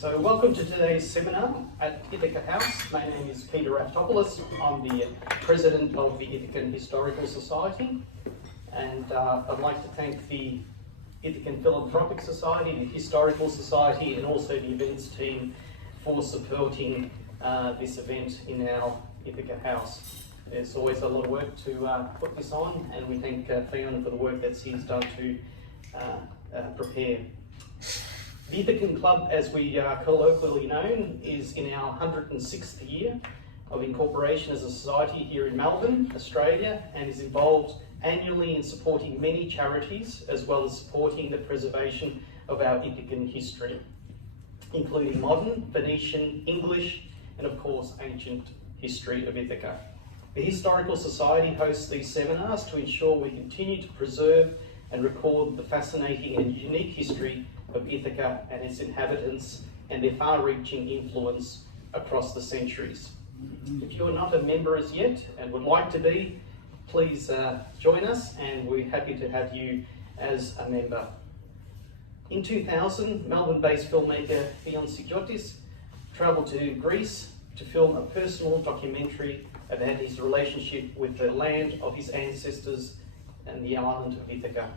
So welcome to today's seminar at Ithaca House. My name is Peter Raftopoulos. I'm the President of the Ithacan Historical Society, and I'd like to thank the Ithacan Philanthropic Society, the Historical Society, and also the events team for supporting this event in our Ithaca House. There's always a lot of work to put this on, and we thank Fionn for the work that he's done to prepare. The Ithacan Club, as we are colloquially known, is in our 106th year of incorporation as a society here in Melbourne, Australia, and is involved annually in supporting many charities, as well as supporting the preservation of our Ithacan history, including modern, Venetian, English, and of course ancient history of Ithaca. The Historical Society hosts these seminars to ensure we continue to preserve and record the fascinating and unique history of Ithaca and its inhabitants and their far-reaching influence across the centuries. If you're not a member as yet and would like to be, please join us, and we're happy to have you as a member. In 2000, Melbourne-based filmmaker Fionn Skiotis travelled to Greece to film a personal documentary about his relationship with the land of his ancestors and the island of Ithaca.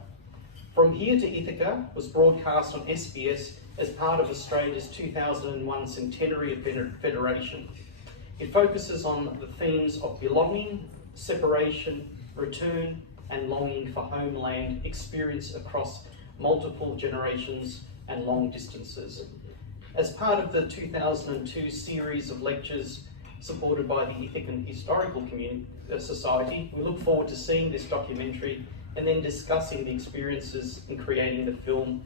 From Here to Ithaca was broadcast on SBS as part of Australia's 2001 Centenary of Federation. It focuses on the themes of belonging, separation, return, and longing for homeland experienced across multiple generations and long distances. As part of the 2002 series of lectures supported by the Ithacan Historical Society, we look forward to seeing this documentary and then discussing the experiences in creating the film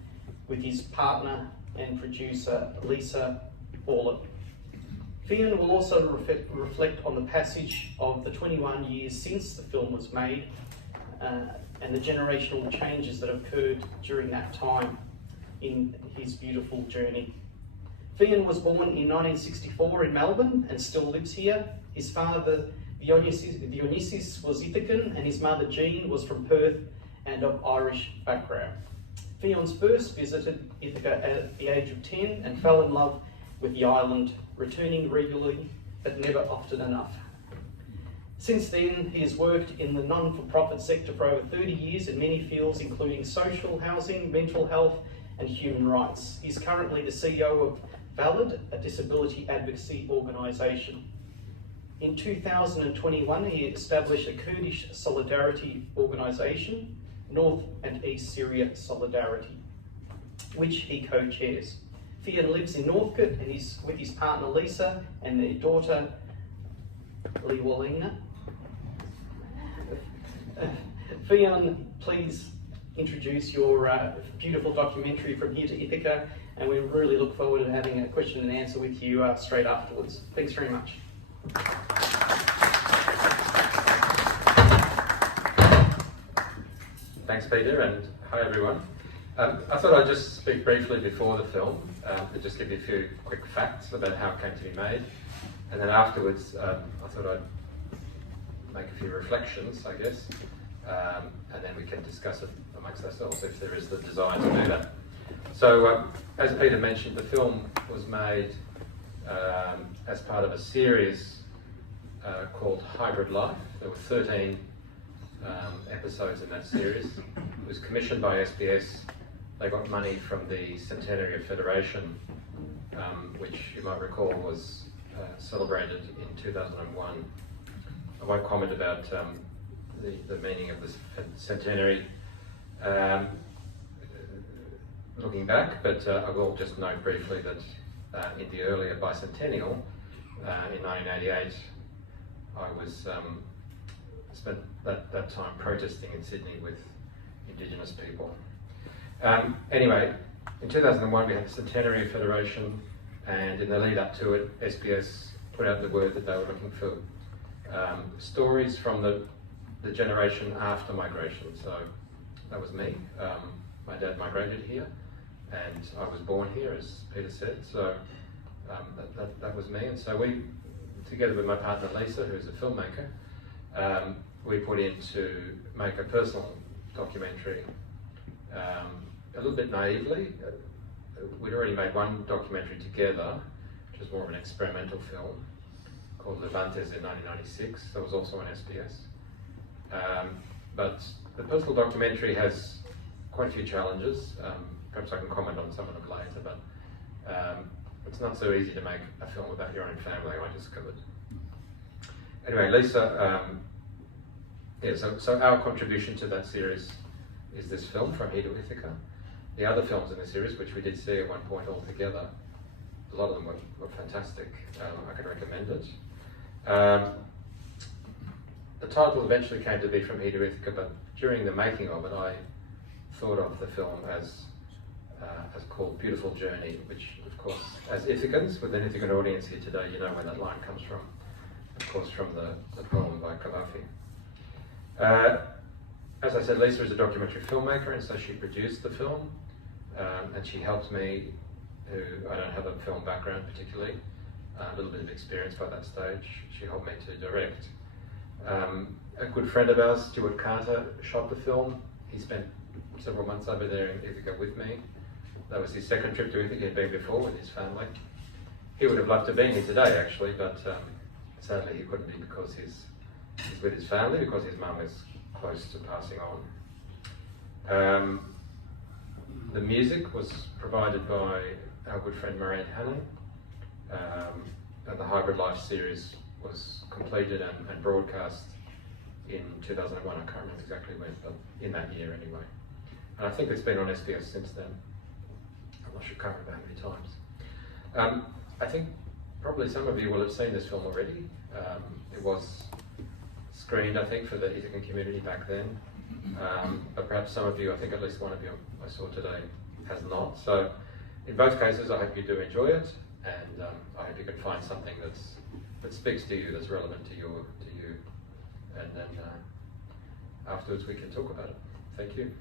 with his partner and producer, Lisa Horler. Fionn will also reflect on the passage of the 21 years since the film was made and the generational changes that occurred during that time in his beautiful journey. Fionn was born in 1964 in Melbourne and still lives here. His father, Dionysus, was Ithacan, and his mother, Jean, was from Perth and of Irish background. Fionn first visited Ithaca at the age of 10 and fell in love with the island, returning regularly, but never often enough. Since then, he has worked in the non-for-profit sector for over 30 years in many fields, including social housing, mental health, and human rights. He's currently the CEO of Valid, a disability advocacy organisation. In 2021, he established a Kurdish solidarity organisation, North and East Syria Solidarity, which he co-chairs. Fionn lives in Northcote and is with his partner Lisa and their daughter Liwalina. Fionn, please introduce your beautiful documentary From Here to Ithaca, and we really look forward to having a question and answer with you straight afterwards. Thanks very much. Thanks, Peter, and hi everyone. I thought I'd just speak briefly before the film to just give you a few quick facts about how it came to be made, and then afterwards I thought I'd make a few reflections, I guess, and then we can discuss it amongst ourselves if there is the desire to do that. So, as Peter mentioned, the film was made as part of a series called Hybrid Life. There were 13 episodes in that series. It was commissioned by SBS. They got money from the Centenary of Federation, which you might recall was celebrated in 2001. I won't comment about the meaning of this centenary looking back, but I will just note briefly that in the earlier bicentennial, in 1988, I was spent that time protesting in Sydney with Indigenous people. Anyway, in 2001 we had the Centenary of Federation, and in the lead up to it, SBS put out the word that they were looking for stories from the generation after migration. So that was me. My dad migrated here, and I was born here, as Peter said. So that was me, and so we, together with my partner Lisa, who's a filmmaker, we put in to make a personal documentary, a little bit naively, we'd already made one documentary together, which was more of an experimental film called Levantes in 1996. That was also on SBS. But the personal documentary has quite a few challenges. Perhaps I can comment on some of them later, but it's not so easy to make a film about your own family, I discovered. Anyway, Lisa, so our contribution to that series is this film, From Here to Ithaca. The other films in the series, which we did see at one point all together, a lot of them were fantastic. I could recommend it. The title eventually came to be From Here to Ithaca, but during the making of it, I thought of the film as called Beautiful Journey, which, of course, as Ithacans, with an Ithacan audience here today, you know where that line comes from. Of course, from the poem by Cavafi. As I said, Lisa is a documentary filmmaker, and so she produced the film, and she helped me, who I don't have a film background particularly, a little bit of experience by that stage. She helped me to direct. A good friend of ours, Stuart Carter, shot the film. He spent several months over there in Ithaca with me. That was his second trip to Ithaca. He'd been before with his family. He would have loved to have been here today, actually, but sadly he couldn't be because he's with his family, because his mum is close to passing on. The music was provided by our good friend Marianne Hannon, and the Hybrid Life series was completed and broadcast in 2001. I can't remember exactly when, but in that year anyway. And I think it's been on SBS since then. I'm not sure, can't remember how many times. I think probably some of you will have seen this film already. It was screened, I think, for the Ithacan community back then. But perhaps some of you, I think at least one of you I saw today, has not. So in both cases, I hope you do enjoy it, and I hope you can find something that speaks to you, that's relevant to you, and then afterwards we can talk about it. Thank you.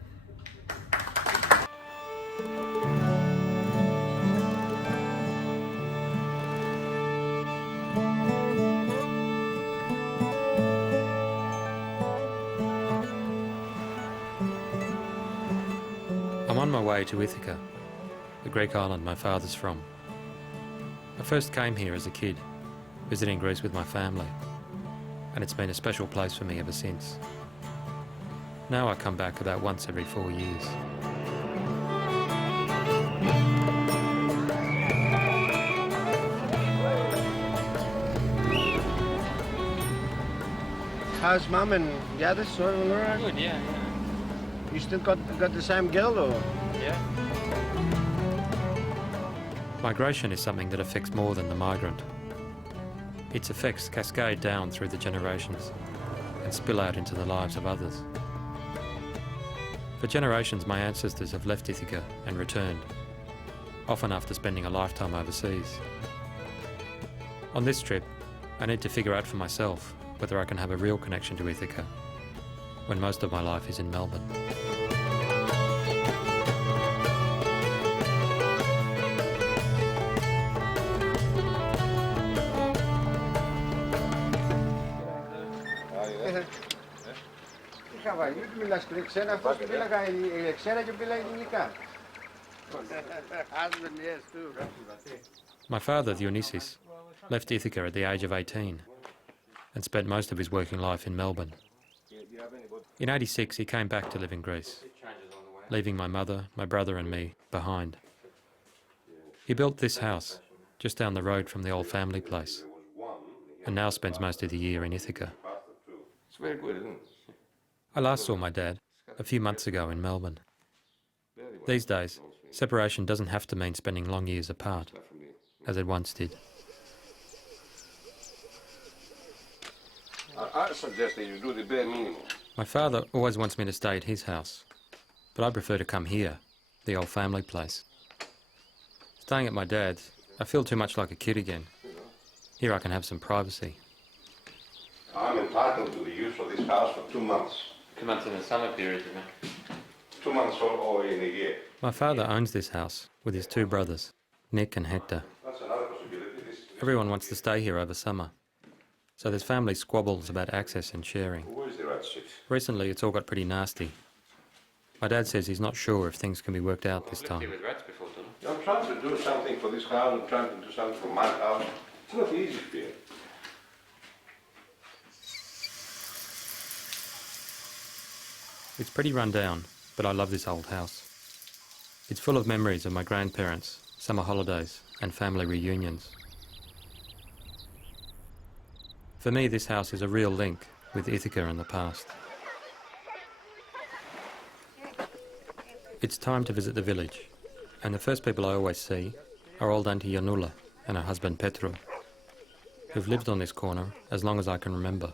I'm on my way to Ithaca, the Greek island my father's from. I first came here as a kid, visiting Greece with my family, and it's been a special place for me ever since. Now I come back about once every 4 years. How's mum and dad? All right? Good, yeah. You still got the same girl, or? Yeah. Migration is something that affects more than the migrant. Its effects cascade down through the generations and spill out into the lives of others. For generations, my ancestors have left Ithaca and returned, often after spending a lifetime overseas. On this trip, I need to figure out for myself whether I can have a real connection to Ithaca when most of my life is in Melbourne. My father, Dionysis, left Ithaca at the age of 18 and spent most of his working life in Melbourne. In '86, he came back to live in Greece, leaving my mother, my brother and me behind. He built this house just down the road from the old family place and now spends most of the year in Ithaca. It's very good, isn't it? I last saw my dad a few months ago in Melbourne. These days, separation doesn't have to mean spending long years apart, as it once did. I suggest that you do the bare minimum. My father always wants me to stay at his house, but I prefer to come here, the old family place. Staying at my dad's, I feel too much like a kid again. Here I can have some privacy. I'm entitled to the use of this house for 2 months. 2 months in the summer period, you know. 2 months or in a year. My father owns this house with his 2 brothers, Nick and Hector. That's another possibility. Everyone wants to stay here over summer, so there's family squabbles about access and sharing. Where is the right seat? Recently it's all got pretty nasty. My dad says he's not sure if things can be worked out this time. I'm trying to do something for this house, I'm trying to do something for my house. It's not easy here. It's pretty run down, but I love this old house. It's full of memories of my grandparents, summer holidays and family reunions. For me, this house is a real link with Ithaca and the past. It's time to visit the village, and the first people I always see are old Auntie Janula and her husband Petro, who've lived on this corner as long as I can remember.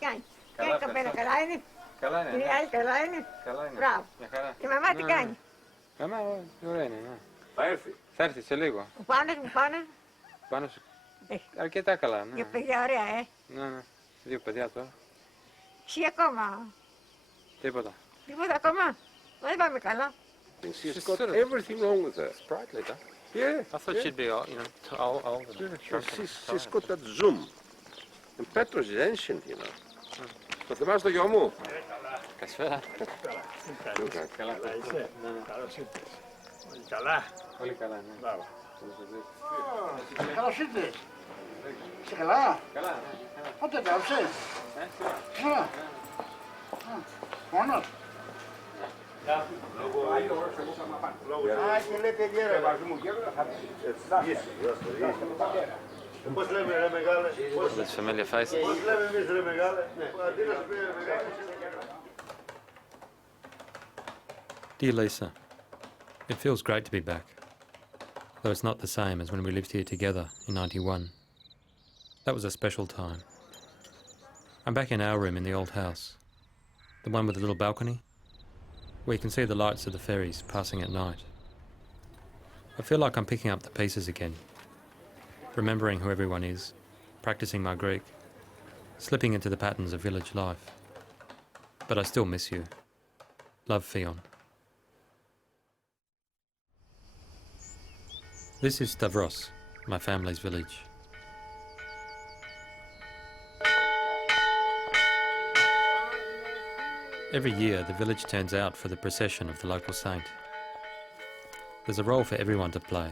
Καλά είναι. Καλά είναι. Μπράβο. Και μαμά τι κάνει. Μαμά, ωραία είναι. Θα έρθει. Θα έρθει σε λίγο. Ο Πάνος μου, Πάνος. Πάνος, αρκετά καλά, ναι. Δύο παιδιά ωραία, Ναι. Δύο παιδιά τώρα. Εσύ ακόμα. Τίποτα. Τίποτα ακόμα. Δεν πάμε καλά. She's got everything wrong with her. Sprightly, though. Yeah. I thought she'd be, older. She's got that zoom. And Petros is ancient, you know. Το θυμάσαι το γιο μου. Καλησπέρα. Καλά είσαι. Όλοι καλά. Πολύ καλά, ναι. Μπράβο. Καλώς ήρθες. Είσαι καλά. Καλά, Πότε πέρασες. Μόνος. Και λέτε γέρα. Πώς λέμε ρε μεγάλε. There's familiar faces. Πώς λέμε εμείς ρε μεγάλε. Αντί να σου πει ρε μεγάλε. Dear Lisa, it feels great to be back, though it's not the same as when we lived here together in '91. That was a special time. I'm back in our room in the old house, the one with the little balcony, where you can see the lights of the ferries passing at night. I feel like I'm picking up the pieces again, remembering who everyone is, practicing my Greek, slipping into the patterns of village life. But I still miss you. Love, Fionn. This is Stavros, my family's village. Every year, the village turns out for the procession of the local saint. There's a role for everyone to play.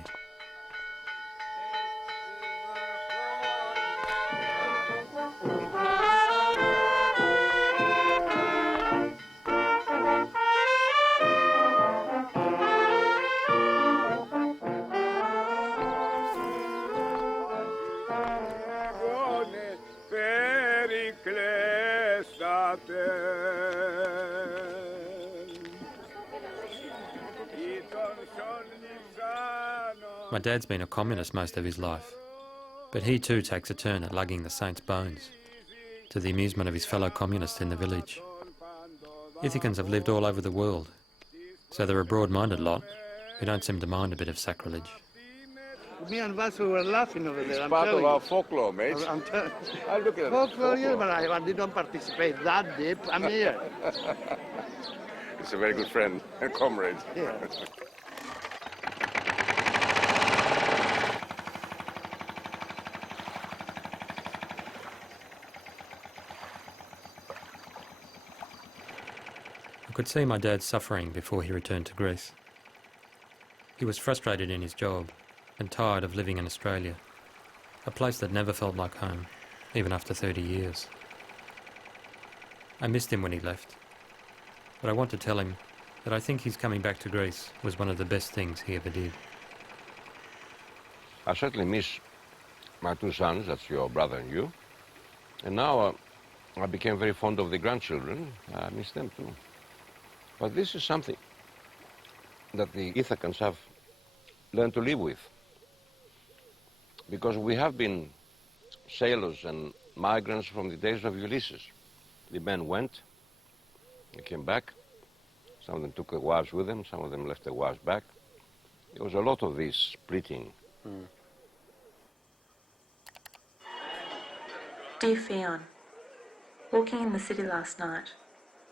My dad's been a communist most of his life, but he too takes a turn at lugging the saint's bones, to the amusement of his fellow communists in the village. Ithacans have lived all over the world, so they're a broad-minded lot who don't seem to mind a bit of sacrilege. Me and Vasu were laughing over there. It's part of our folklore, mate. I look at it. Folklore, yes, but I didn't participate that deep. I'm here. It's a very good friend and comrade. Yeah. I could see my dad suffering before he returned to Greece. He was frustrated in his job and tired of living in Australia, a place that never felt like home, even after 30 years. I missed him when he left, but I want to tell him that I think his coming back to Greece was one of the best things he ever did. I certainly miss my two sons, that's your brother and you, and now I became very fond of the grandchildren. I miss them too. But this is something that the Ithacans have learned to live with. Because we have been sailors and migrants from the days of Ulysses. The men went, they came back. Some of them took their wives with them, some of them left their wives back. There was a lot of this splitting. Dear Fionn, walking in the city last night,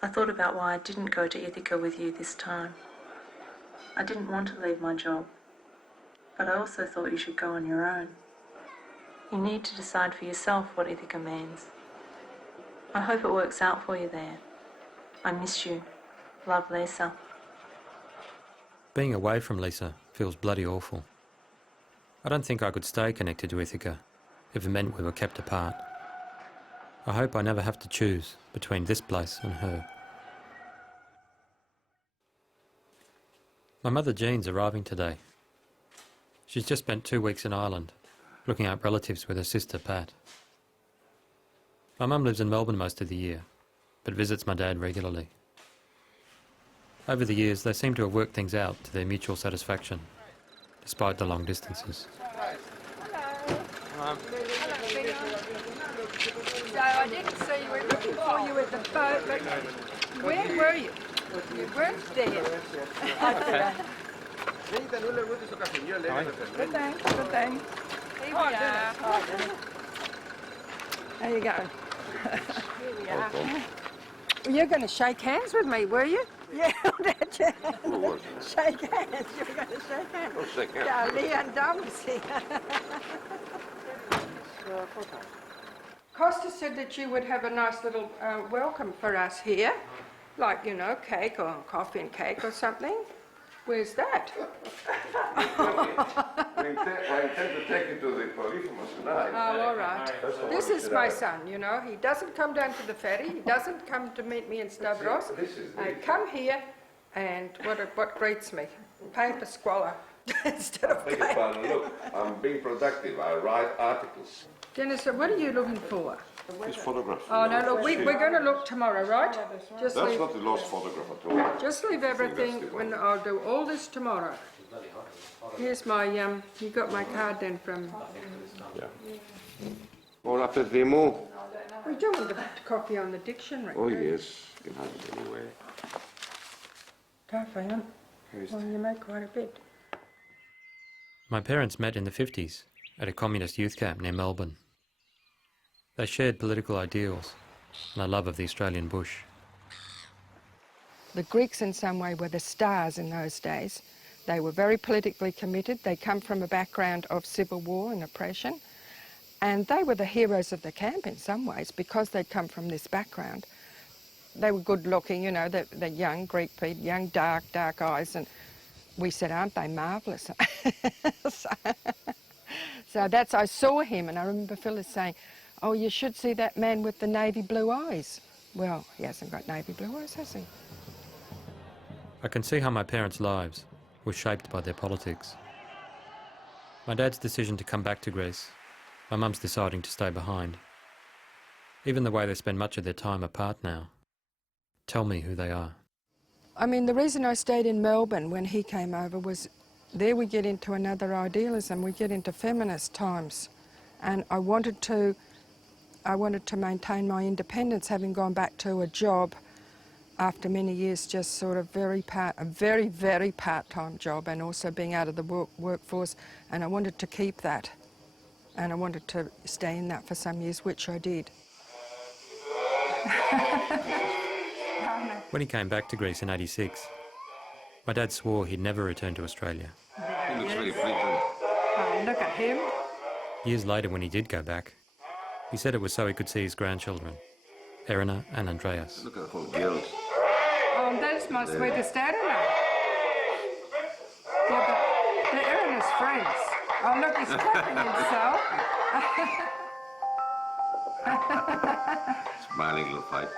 I thought about why I didn't go to Ithaca with you this time. I didn't want to leave my job, but I also thought you should go on your own. You need to decide for yourself what Ithaca means. I hope it works out for you there. I miss you. Love, Lisa. Being away from Lisa feels bloody awful. I don't think I could stay connected to Ithaca if it meant we were kept apart. I hope I never have to choose between this place and her. My mother Jean's arriving today. She's just spent 2 weeks in Ireland, looking up relatives with her sister Pat. My mum lives in Melbourne most of the year, but visits my dad regularly. Over the years, they seem to have worked things out to their mutual satisfaction, despite the long distances. So I didn't see you. We were looking for you at the boat, but where were you? You weren't there. Okay. Good thing, good thing. Here we are. There you go. Here we are. You're going to shake hands with me, were you? Yeah, that's it. Shake hands. You were going to shake hands. Oh, shake hands. Yeah, Leon Dom's here. Costa said that you would have a nice little welcome for us here, like, you know, cake or coffee and cake or something. Where's that? I intend to take you to the Polyphemus tonight. Oh, all right. This is my son, you know. He doesn't come down to the ferry. He doesn't come to meet me in Stavros. I come here, and what greets me? Paper squalor instead of Beg cake. your pardon, look, I'm being productive. I write articles. Dennis, what are you looking for? This photograph. Oh, no, look, we're going to look tomorrow, right? Just That's leave, not the lost photograph at all. just leave everything when I'll do all this tomorrow. Here's my, you got my card then from... Yeah. Όλα παιδί μου. We do want the copy on the dictionary. Oh yes, you can have it anyway. Go, Fionn. Well, you make quite a bit. My parents met in the 50s at a communist youth camp near Melbourne. They shared political ideals and a love of the Australian bush. The Greeks in some way were the stars in those days. They were very politically committed. They come from a background of civil war and oppression. And they were the heroes of the camp in some ways because they'd come from this background. They were good looking, you know, the young Greek people, young dark eyes. And we said, aren't they marvellous? So that's, I saw him and I remember Phyllis saying, oh, you should see that man with the navy blue eyes. Well, he hasn't got navy blue eyes, has he? I can see how my parents' lives were shaped by their politics. My dad's decision to come back to Greece, my mum's deciding to stay behind. Even the way they spend much of their time apart now tell me who they are. I mean, the reason I stayed in Melbourne when he came over was there we get into another idealism, we get into feminist times. And I wanted to maintain my independence, having gone back to a job after many years, just sort of a very, very part-time job, and also being out of the workforce. And I wanted to keep that. And I wanted to stay in that for some years, which I did. When he came back to Greece in '86, my dad swore he'd never return to Australia. He looks very pleasant. Oh, look at him. Years later, when he did go back, he said it was so he could see his grandchildren, Erina and Andreas. Look at her gills. Oh, that's my sweetest Erina. Yeah, but they're Erina's friends. Oh, look, he's clapping himself. Smiling little pipe.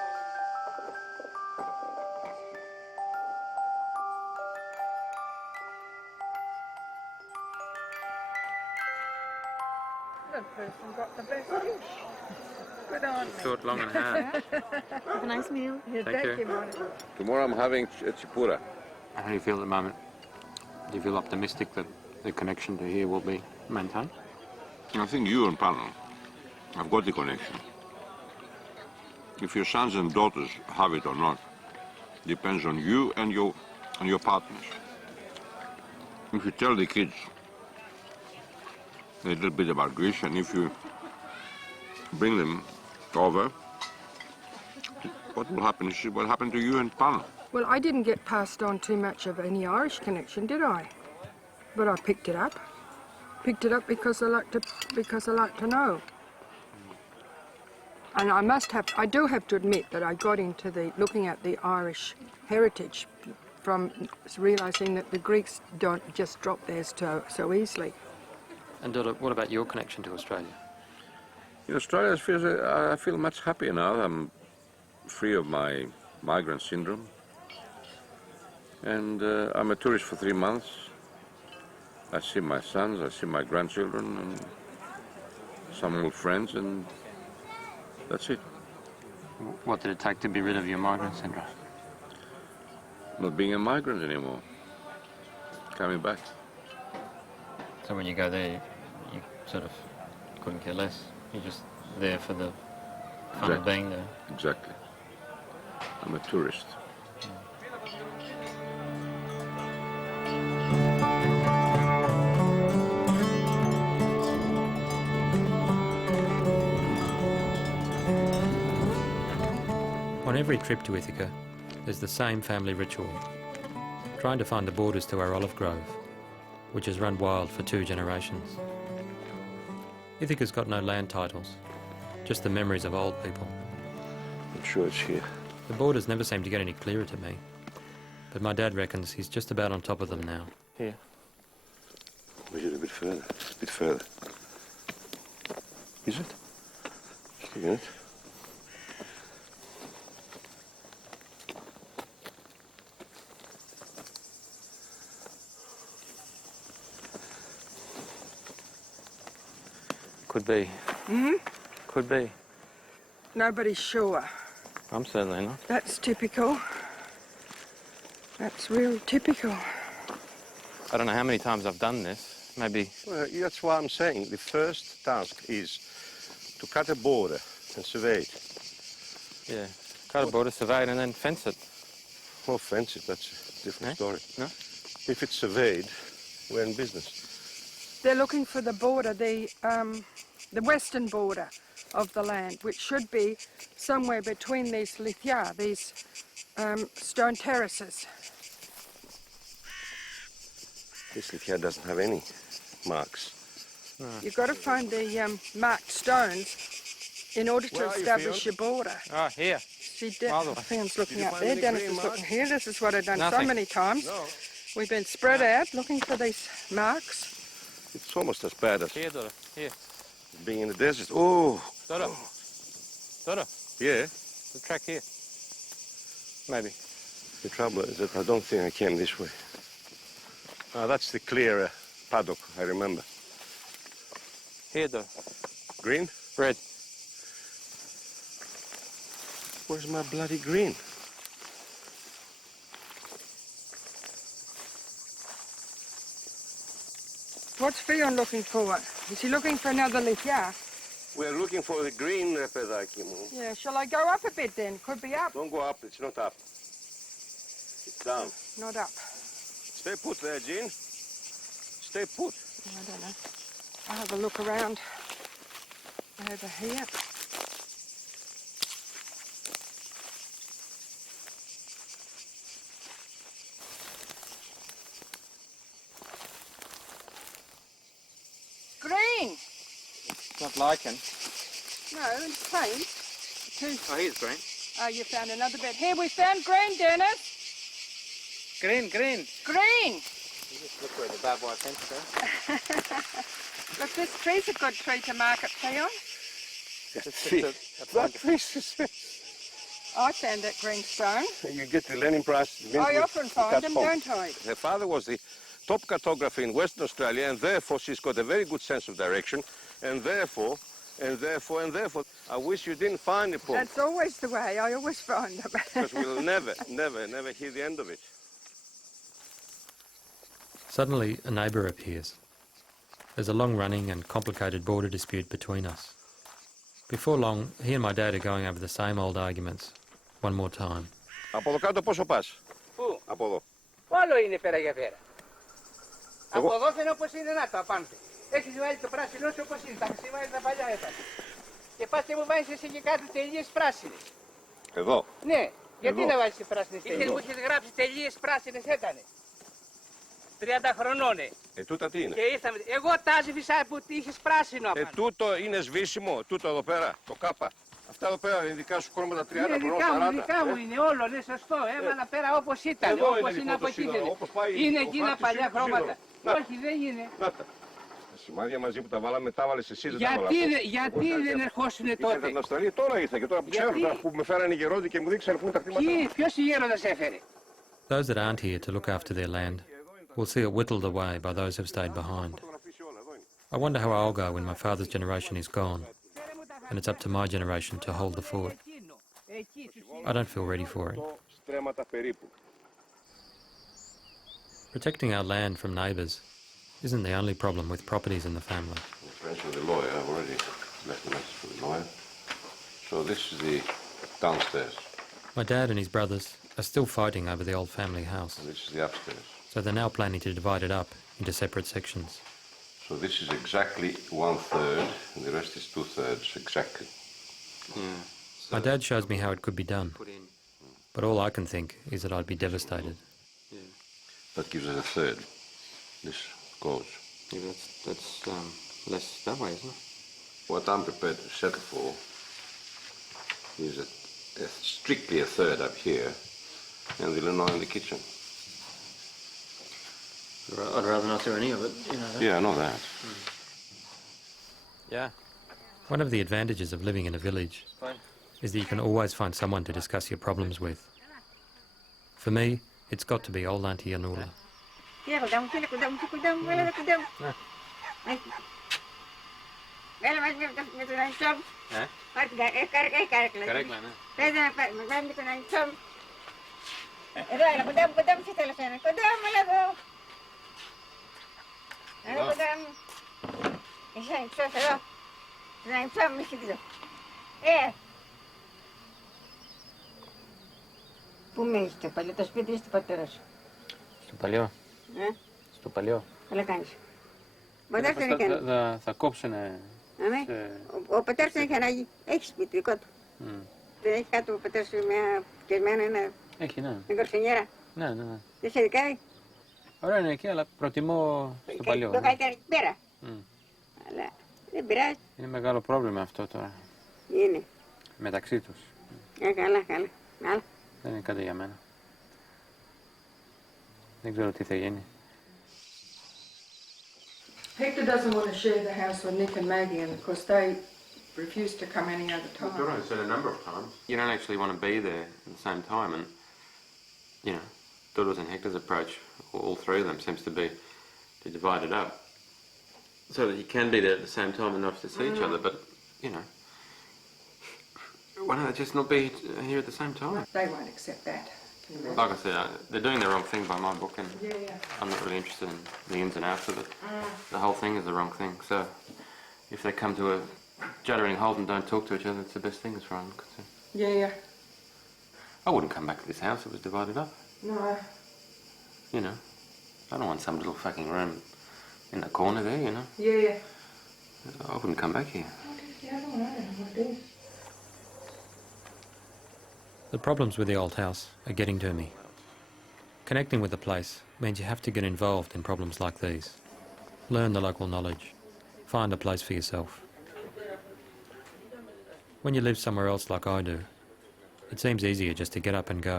That person got the best dish. Good on me. Short, long and hard. Have a nice meal. Yeah, Thank you. Monica. Tomorrow I'm having chipura. How do you feel at the moment? Do you feel optimistic that the connection to here will be maintained? I think you and Pano have got the connection. If your sons and daughters have it or not, depends on you and your partners. If you tell the kids a little bit about Greece, and if you bring them over, what will happen is what happened to you and Pano. Well, I didn't get passed on too much of any Irish connection, did I? But I picked it up. Picked it up because I like to know. And I do have to admit that I got into looking at the Irish heritage from realising that the Greeks don't just drop theirs so easily. And Dora, what about your connection to Australia? In Australia, I feel much happier now. I'm free of my migrant syndrome. And I'm a tourist for 3 months. I see my sons, I see my grandchildren, and some old friends, and that's it. What did it take to be rid of your migrant syndrome? Not being a migrant anymore. Coming back. So when you go there, you sort of couldn't care less. You're just there for the fun of being there. Exactly. I'm a tourist. On every trip to Ithaca, there's the same family ritual, trying to find the borders to our olive grove, which has run wild for 2 generations. Ithaca's got no land titles, just the memories of old people. I'm sure it's here. The borders never seem to get any clearer to me, but my dad reckons he's just about on top of them now. Here. Push it a bit further. A bit further. Is it? Stick in it. Could be. Hmm? Could be. Nobody's sure. I'm certainly not. That's typical. That's real typical. I don't know how many times I've done this. Maybe. Well, that's why I'm saying the first task is to cut a border and survey it. Yeah. Cut a border, survey it, and then fence it. Well, fence it, that's a different story. No? If it's surveyed, we're in business. They're looking for the border, the western border of the land, which should be somewhere between these lithia, these stone terraces. This lithia doesn't have any marks. No. You've got to find the marked stones in order to establish your border. Oh, here. See, Fionn's looking up there, Dennis is looking here. This is what I've done so many times. No. We've been spread out looking for these marks. It's almost as bad as Here, Dora. Here. being in the desert. Oh! Dora. Dora. Yeah. The track here. Maybe. The trouble is that I don't think I came this way. That's the clear paddock, I remember. Here, Dora. Green? Red. Where's my bloody green? What's Fionn looking for? Is he looking for another lithia? We're looking for the green pedaki. Yeah, shall I go up a bit then? Could be up. Don't go up, it's not up. It's down. Not up. Stay put there, Jean. Stay put. I don't know. I'll have a look around over here. Green! Not lichen. No, it's plain. Oh, here's green. Oh, you found another bit. Here, we found green, Dennis. Green, green. Green! You just look where the barbed wire fence goes. Look, this tree's a good tree to mark it, Fionn. That piece is... I found that green stone. You get the Lenin Prize. I often find them, don't I? Her father was the top cartographer in Western Australia, and therefore she's got a very good sense of direction, and therefore, I wish you didn't find the pump. That's always the way. I always find them. Because we'll never hear the end of it. Suddenly, a neighbour appears. There's a long-running and complicated border dispute between us. Before long, he and my dad are going over the same old arguments, one more time. Από εδώ κάτω πόσο πας? Πού? Από εδώ. Όλο είναι πέρα για πέρα. Από εδώ φαίνεται όπως είναι να το απάντε. Έχεις βάλει το πράσινο σου όπως είναι, τα έχεις βάλει τα παλιά έπατα. Και πας και μου βάζεις εσύ και κάτι τελείες πράσινες. Εδώ. Ναι, γιατί Εδώ. να βάζεις τις πράσινες τελείες. Μου είχες γράψει τελείες πράσινες έτανε. 30 χρονών. Τούτα τι είναι? Και ήρθαμε. Εγώ τα άσβησα που είχες πράσινο απάνω. Τούτο είναι σβήσιμο, τούτο εδώ πέρα, το κάπα. αυτά εδώ πέρα είναι δικά σου χρώματα 30 Είναι δικά μου είναι όλο, είναι σωστό. Έβαλα πέρα όπως ήταν, όπως είναι από εκεί. Είναι εκείνα παλιά χρώματα. Όχι, δεν είναι. Τα σημάδια μαζί που τα βάλαμε, τα βάλες εσύ, δεν τα βάλα. Γιατί δεν ερχόσουνε τότε? Ήταν στην Αυστραλία, τώρα ήρθα και τώρα που ξέρω, που με φέρανε οι γερόντοι και μου δείξανε πού είναι τα κτήματα. Ποιος η γέροντας έφερε? Those that aren't here to look after their land will see it whittled away by those who've stayed behind. I wonder how I'll go when my father's generation is gone, and it's up to my generation to hold the fort. I don't feel ready for it. Protecting our land from neighbours isn't the only problem with properties in the family. Friends with the lawyer, I've already left a message for the lawyer. So this is the downstairs. My dad and his brothers are still fighting over the old family house. And this is the upstairs. So they're now planning to divide it up into separate sections. So this is exactly 1/3, and the rest is 2/3, exactly. Yeah. My dad shows me how it could be done, but all I can think is that I'd be devastated. Yeah. That gives us 1/3. This goes. Yeah, that's less that way, isn't it? What I'm prepared to settle for is strictly 1/3 up here, and the Illinois in the kitchen. I'd rather not do any of it, you know. Yeah, I know that. Yeah. One of the advantages of living in a village is that you can always find someone to discuss your problems with. For me, it's got to be old Auntie Anula. Πού μένεις στο παλιό, το σπίτι ή στο πατέρα σου? Στο παλιό. Στο παλιό. Καλά κάνεις. Πατέρας δεν έκανε. Θα κόψουνε. Ο πατέρας δεν είχε ανάγκη. Έχει σπίτι δικό του. Δεν έχει κάτω ο πατέρας σου μια κεσμένα ένα... Έχει, ναι. Μια κορφινιέρα. Ναι. Δεν σε δικάει. Ωραία είναι εκεί, αλλά προτιμώ στο παλιό. Το καλύτερο εκεί πέρα. Αλλά δεν πειράζει. Είναι μεγάλο πρόβλημα αυτό τώρα. Είναι. Μεταξύ τους. Καλά. Δεν είναι κάτι για μένα. Δεν ξέρω τι θα γίνει. Hector doesn't want to share the house with Nick and Maggie, and of course they refuse to come any other time. That's what I said a number of times. You don't actually want to be there at the same time, and you know, Doodles and Hector's approach, all three of them, seems to be to divide it up so that you can be there at the same time and not have to see each other. But you know, why don't they just not be here at the same time? They won't accept that. Like I said, they're doing the wrong thing by my book, and I'm not really interested in the ins and outs of it. The whole thing is the wrong thing. So if they come to a juddering halt and don't talk to each other, it's the best thing as far as I'm concerned. Yeah. I wouldn't come back to this house if it was divided up. No. You know, I don't want some little fucking room in the corner there, you know. Yeah. I wouldn't come back here. I don't know what it is. The problems with the old house are getting to me. Connecting with the place means you have to get involved in problems like these. Learn the local knowledge. Find a place for yourself. When you live somewhere else like I do, it seems easier just to get up and go.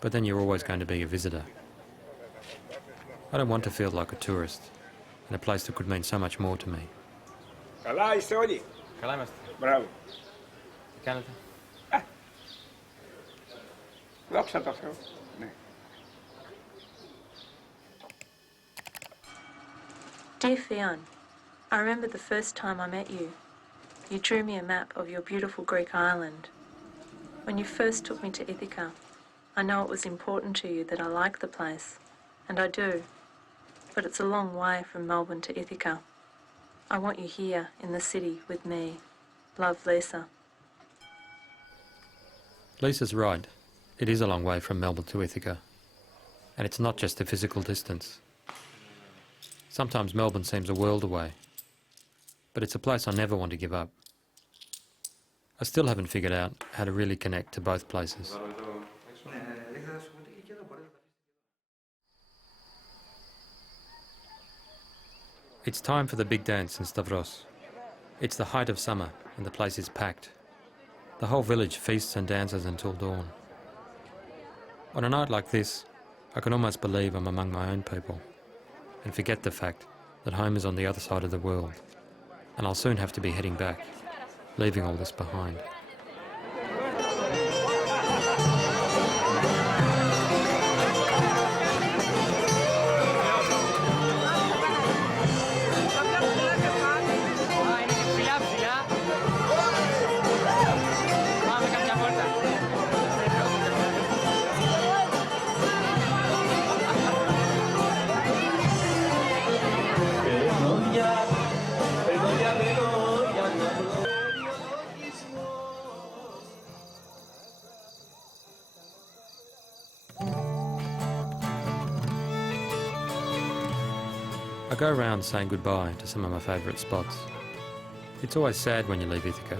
But then you're always going to be a visitor. I don't want to feel like a tourist in a place that could mean so much more to me. Καλά είστε όλοι. Καλά είμαστε. Μπράβο. Τι κάνετε? Δόξα τω Θεώ. Dear Fionn, I remember the first time I met you. You drew me a map of your beautiful Greek island. When you first took me to Ithaca, I know it was important to you that I like the place, and I do, but it's a long way from Melbourne to Ithaca. I want you here in the city with me. Love, Lisa. Lisa's right. It is a long way from Melbourne to Ithaca. And it's not just the physical distance. Sometimes Melbourne seems a world away. But it's a place I never want to give up. I still haven't figured out how to really connect to both places. It's time for the big dance in Stavros. It's the height of summer and the place is packed. The whole village feasts and dances until dawn. On a night like this, I can almost believe I'm among my own people and forget the fact that home is on the other side of the world, and I'll soon have to be heading back, leaving all this behind. I go around saying goodbye to some of my favourite spots. It's always sad when you leave Ithaca.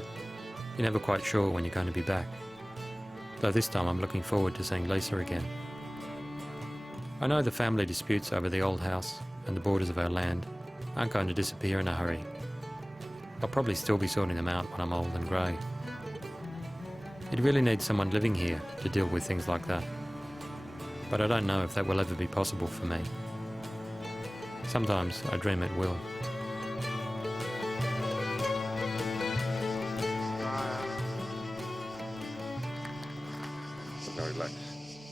You're never quite sure when you're going to be back. Though this time I'm looking forward to seeing Lisa again. I know the family disputes over the old house and the borders of our land aren't going to disappear in a hurry. I'll probably still be sorting them out when I'm old and grey. It really needs someone living here to deal with things like that. But I don't know if that will ever be possible for me. Sometimes I dream it will. Now relax.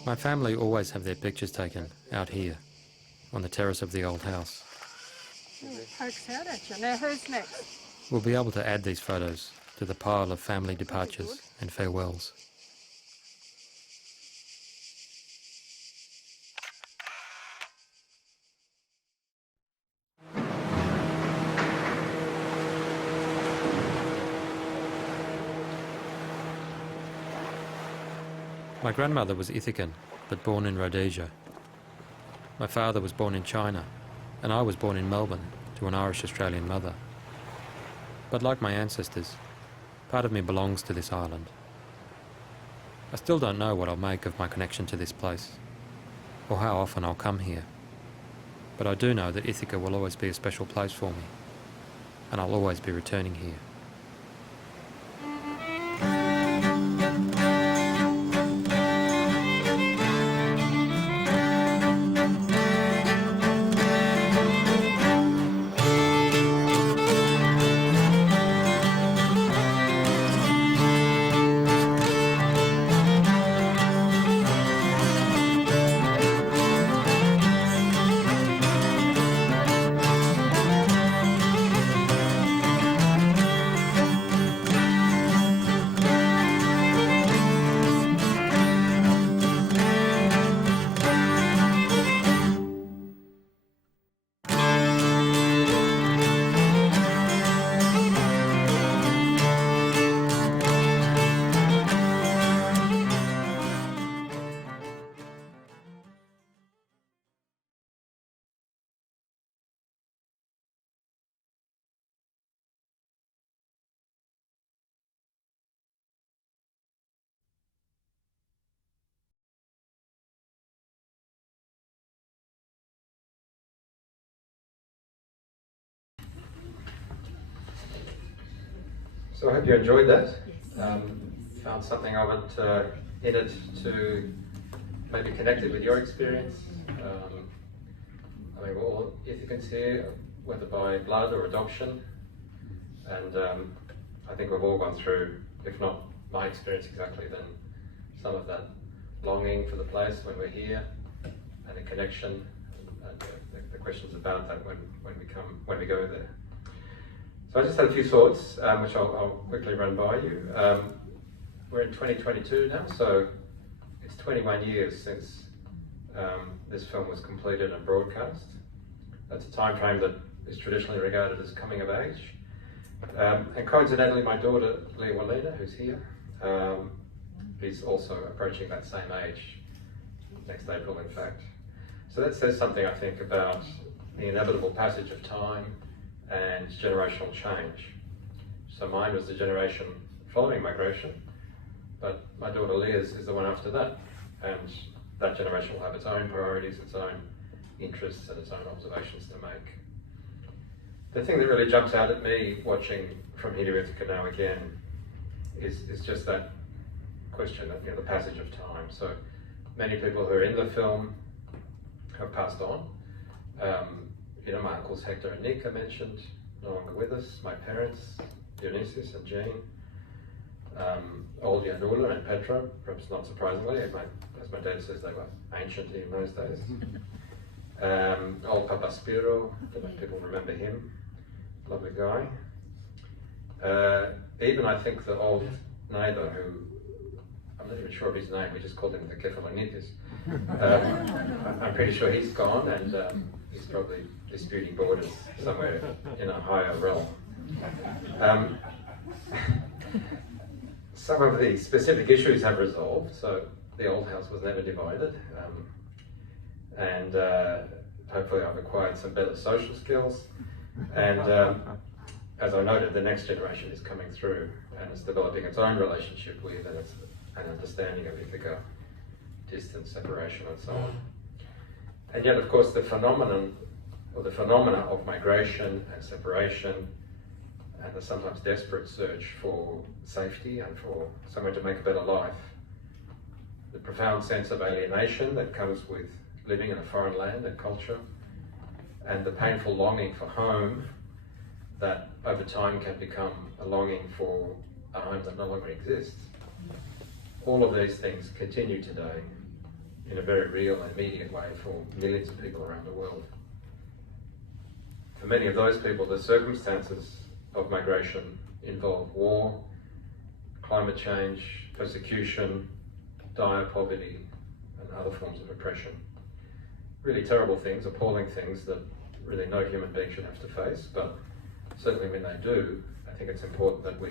My family always have their pictures taken out here, on the terrace of the old house. Pokes out at you. Now who's next? We'll be able to add these photos to the pile of family departures and farewells. My grandmother was Ithacan, but born in Rhodesia. My father was born in China, and I was born in Melbourne to an Irish-Australian mother. But like my ancestors, part of me belongs to this island. I still don't know what I'll make of my connection to this place, or how often I'll come here. But I do know that Ithaca will always be a special place for me, and I'll always be returning here. So I hope you enjoyed that. Found something of it in it to maybe connect it with your experience. I mean, we're all Ithacans here, whether by blood or adoption, and I think we've all gone through, if not my experience exactly, then some of that longing for the place when we're here, and the connection, and the questions about that when we go there. So I just had a few thoughts, which I'll quickly run by you. We're in 2022 now, so it's 21 years since this film was completed and broadcast. That's a time frame that is traditionally regarded as coming of age. And coincidentally, my daughter, Lisa, who's here, is also approaching that same age, next April in fact. So that says something, I think, about the inevitable passage of time and generational change. So mine was the generation following migration, but my daughter Liz is the one after that, and that generation will have its own priorities, its own interests, and its own observations to make. The thing that really jumps out at me watching from here to Ithaca now again is just that question of, the passage of time. So many people who are in the film have passed on. My uncles Hector and Nick I mentioned, no longer with us. My parents, Dionysius and Jean. Old Janula and Petra, perhaps not surprisingly, as my dad says, they were ancient in those days. Old Papa Spiro, don't know if people remember him, lovely guy. Even I think the old neighbour who, I'm not even sure of his name, we just called him the Kefalonitis. I'm pretty sure he's gone, and he's probably disputing borders somewhere in a higher realm. Some of the specific issues have resolved, so the old house was never divided, and hopefully I've acquired some better social skills, and as I noted, the next generation is coming through and it's developing its own relationship with and it's an understanding of Ithaca, distance, separation, and so on. And yet, of course, the phenomena of migration and separation and the sometimes desperate search for safety and for somewhere to make a better life, the profound sense of alienation that comes with living in a foreign land and culture, and the painful longing for home that over time can become a longing for a home that no longer exists. All of these things continue today in a very real and immediate way for millions of people around the world. For many of those people, the circumstances of migration involve war, climate change, persecution, dire poverty, and other forms of oppression. Really terrible things, appalling things that really no human being should have to face, but certainly when they do, I think it's important that we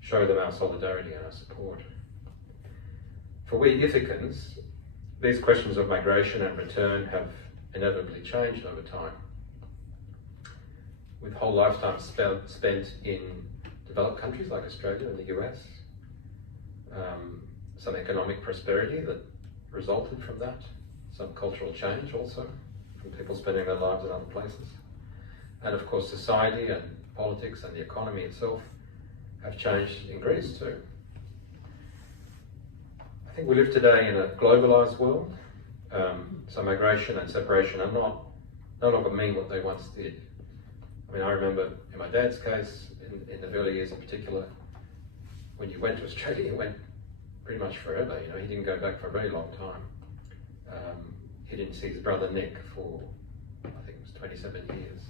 show them our solidarity and our support. For we Ithacans, these questions of migration and return have inevitably changed over time. With whole lifetimes spent in developed countries like Australia and the US, some economic prosperity that resulted from that, some cultural change also, from people spending their lives in other places. And of course, society and politics and the economy itself have changed in Greece too. I think we live today in a globalized world, so migration and separation are no longer mean what they once did. I mean, I remember in my dad's case, in the early years in particular, when you went to Australia, you went pretty much forever. He didn't go back for a very long time. He didn't see his brother Nick for, I think it was 27 years.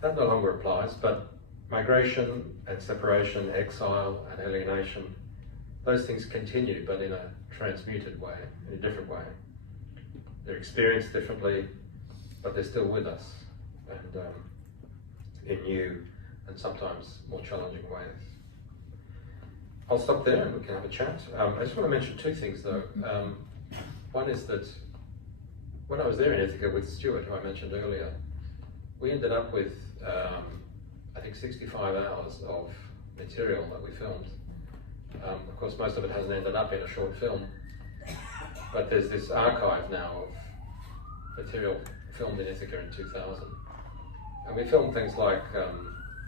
That no longer applies, but migration and separation, exile and alienation, those things continue, but in a transmuted way, in a different way. They're experienced differently, but they're still with us, and in new and sometimes more challenging ways. I'll stop there and we can have a chat. I just want to mention two things though. One is that when I was there in Ithaca with Stuart, who I mentioned earlier, we ended up with, I think 65 hours of material that we filmed. Of course, most of it hasn't ended up in a short film, but there's this archive now of material filmed in Ithaca in 2000. And we filmed things like,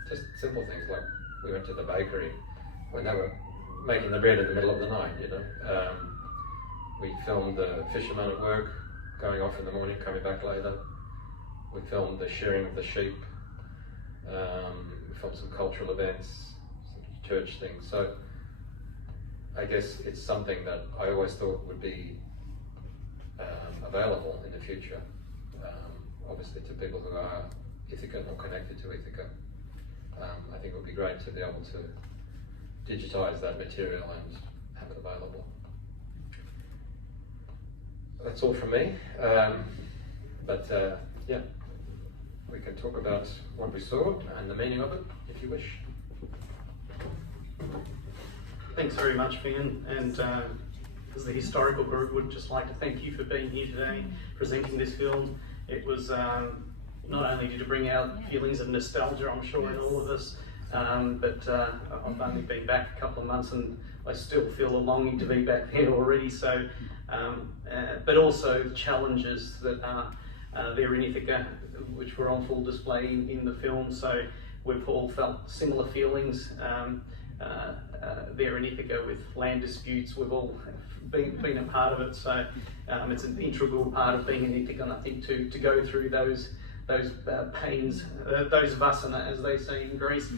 just simple things like we went to the bakery when they were making the bread in the middle of the night, We filmed the fishermen at work, going off in the morning, coming back later. We filmed the shearing of the sheep. We filmed some cultural events, some church things. So I guess it's something that I always thought would be available in the future, obviously to people who are Ithacan or connected to Ithaca. I think it would be great to be able to digitise that material and have it available. That's all from me, yeah, we can talk about what we saw and the meaning of it, if you wish. Thanks very much, Fionn, and as the historical group, would just like to thank you for being here today, presenting this film. It was not only did it bring out feelings of nostalgia, I'm sure, in all of us, but I've only been back a couple of months and I still feel a longing to be back there already. So, but also the challenges that are there in Ithaca, which were on full display in the film. So we've all felt similar feelings there in Ithaca with land disputes. We've all been a part of it, so it's an integral part of being an Ithacan, I think, to go through those pains, those vasana, as they say in Greece.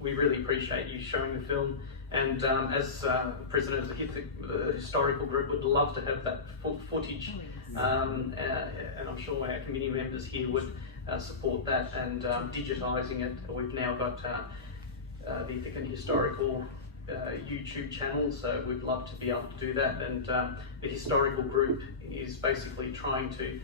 We really appreciate you showing the film, and as president of the historical group, would love to have that footage, and I'm sure our committee members here would support that, and digitising it. We've now got the Ithacan Historical YouTube channel, so we'd love to be able to do that, and the historical group is basically trying to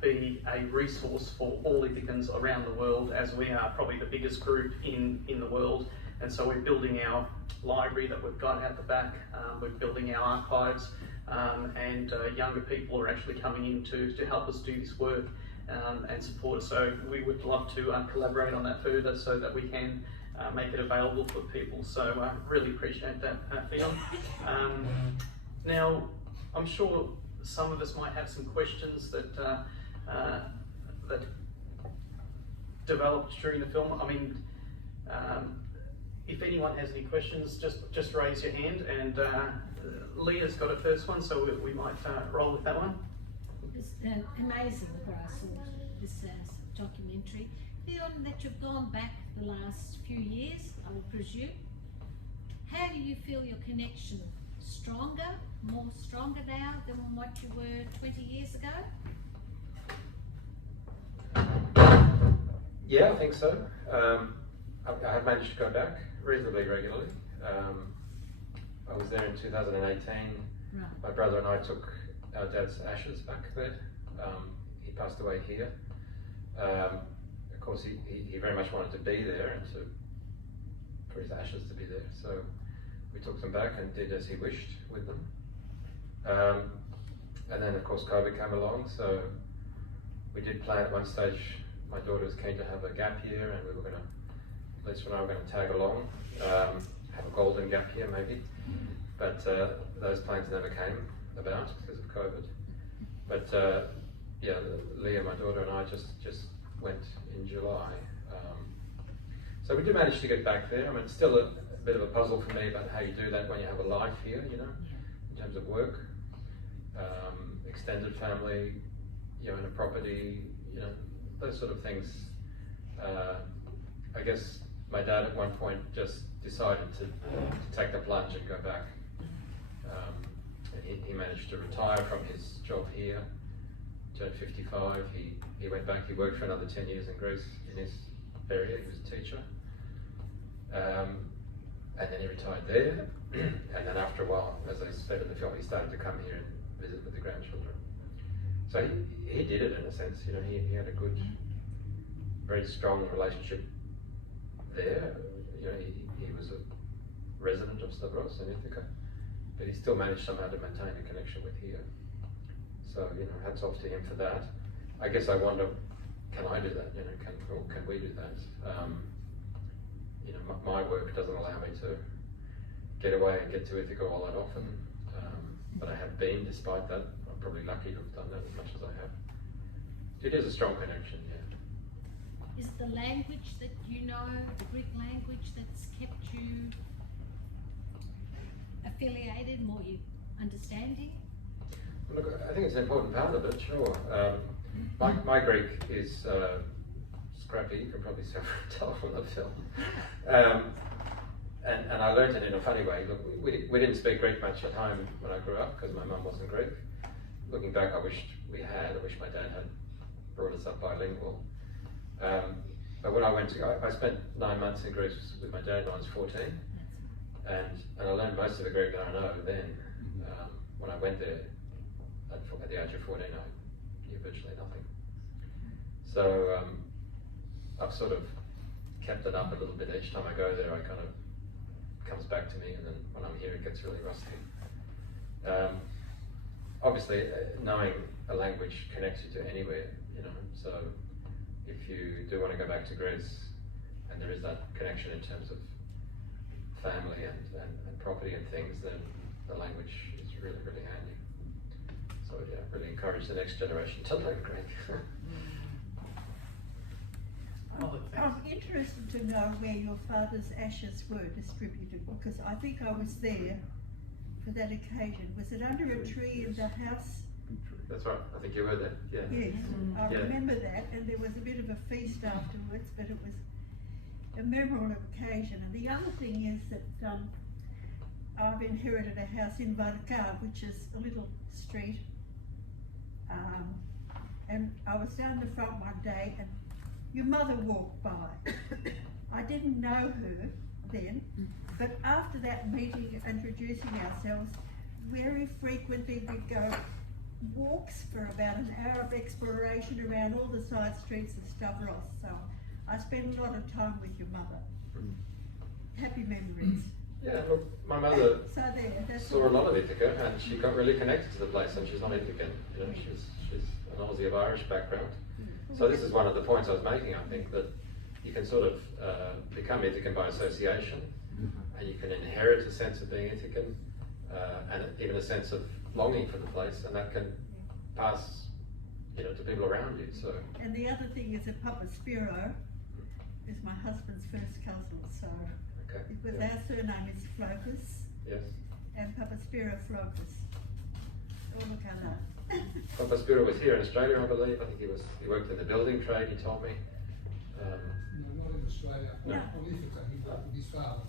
be a resource for all Ithacans around the world, as we are probably the biggest group in the world. And so we're building our library that we've got out the back, we're building our archives, and younger people are actually coming in to help us do this work and support us. So we would love to collaborate on that further so that we can make it available for people. So really appreciate that, Fionn. Now, I'm sure some of us might have some questions that developed during the film. I mean, if anyone has any questions, just raise your hand, and Leah's got a first one, so we might roll with that one. It's amazing what I saw this documentary. Fionn, that you've gone back the last few years, I would presume. How do you feel your connection? More stronger now than what you were 20 years ago? Yeah, I think so. I have managed to go back reasonably regularly. I was there in 2018. Right. My brother and I took our dad's ashes back there. He passed away here. Of course, he very much wanted to be there and for his ashes to be there. So we took them back and did as he wished with them. And then, of course, COVID came along, so we did plan at one stage. My daughter was keen to have a gap year, and we were going to, Lisa and I were going to tag along, have a golden gap year maybe. But those plans never came about because of COVID. But yeah, Leah, my daughter, and I just went in July. So we did manage to get back there. I mean, it's still a bit of a puzzle for me about how you do that when you have a life here, you know, in terms of work, extended family, you know, in a property, you know, those sort of things. I guess my dad at one point just decided to take the plunge and go back. And he managed to retire from his job here, turned 55, he went back, he worked for another 10 years in Greece in his area, he was a teacher. And then he retired there, and then after a while, as I said in the film, he started to come here and visit with the grandchildren. So he did it in a sense, you know, he had a good, very strong relationship there. You know, he was a resident of Stavros in Ithaca, but he still managed somehow to maintain a connection with here. So, you know, hats off to him for that. I guess I wonder, can I do that? You know, can we do that? You know, my work doesn't allow me to get away and get to Ithaca all that often, but I have been despite that. I'm probably lucky to have done that as much as I have. It is a strong connection, yeah. Is the language that you know, the Greek language, that's kept you affiliated, more you understanding? Look, I think it's an important part of it, sure. My Greek is scrappy, you can probably tell from the film. And I learned it in a funny way. Look, we didn't speak Greek much at home when I grew up because my mum wasn't Greek. Looking back, I wished we had. I wish my dad had brought us up bilingual. But when I spent 9 months in Greece with my dad when I was 14, and I learned most of the Greek that I know then. When I went there at the age of 14, I knew virtually nothing. So I've sort of kept it up a little bit each time I go there. I kind of comes back to me, and then when I'm here, it gets really rusty. Obviously, knowing a language connects you to anywhere, you know. So if you do want to go back to Greece, and there is that connection in terms of family and property and things, then the language is really, really handy. So yeah, really encourage the next generation to learn Greek. to know where your father's ashes were distributed, because I think I was there for that occasion. Was it under a tree in the house? That's right. I think you were there. Yeah. Yes, I Yeah. remember that, and there was a bit of a feast afterwards, but it was a memorable occasion. And the other thing is that I've inherited a house in Ithaca, which is a little street, and I was down the front one day, and your mother walked by. I didn't know her then, but after that meeting, introducing ourselves, very frequently we'd go walks for about an hour of exploration around all the side streets of Stavros. So I spent a lot of time with your mother. Happy memories. Yeah, look, my mother So there, that's saw a lot of Ithaca, and she got really connected to the place, and she's not Ithacan. You know, she's an Aussie of Irish background. So this is one of the points I was making, I think, that you can sort of become Ithacan by association, and you can inherit a sense of being Ithacan, and even a sense of longing for the place, and that can pass, you know, to people around you. So. And the other thing is that Papa Spiro is my husband's first cousin, so because our surname is Flokus, yes, and Papa Spiro Flokus. Oh, look how that. Papa Spiro was here in Australia, I believe. I think he worked in the building trade. He told me. No, not in Australia. No. On Ithaca, he worked with his father.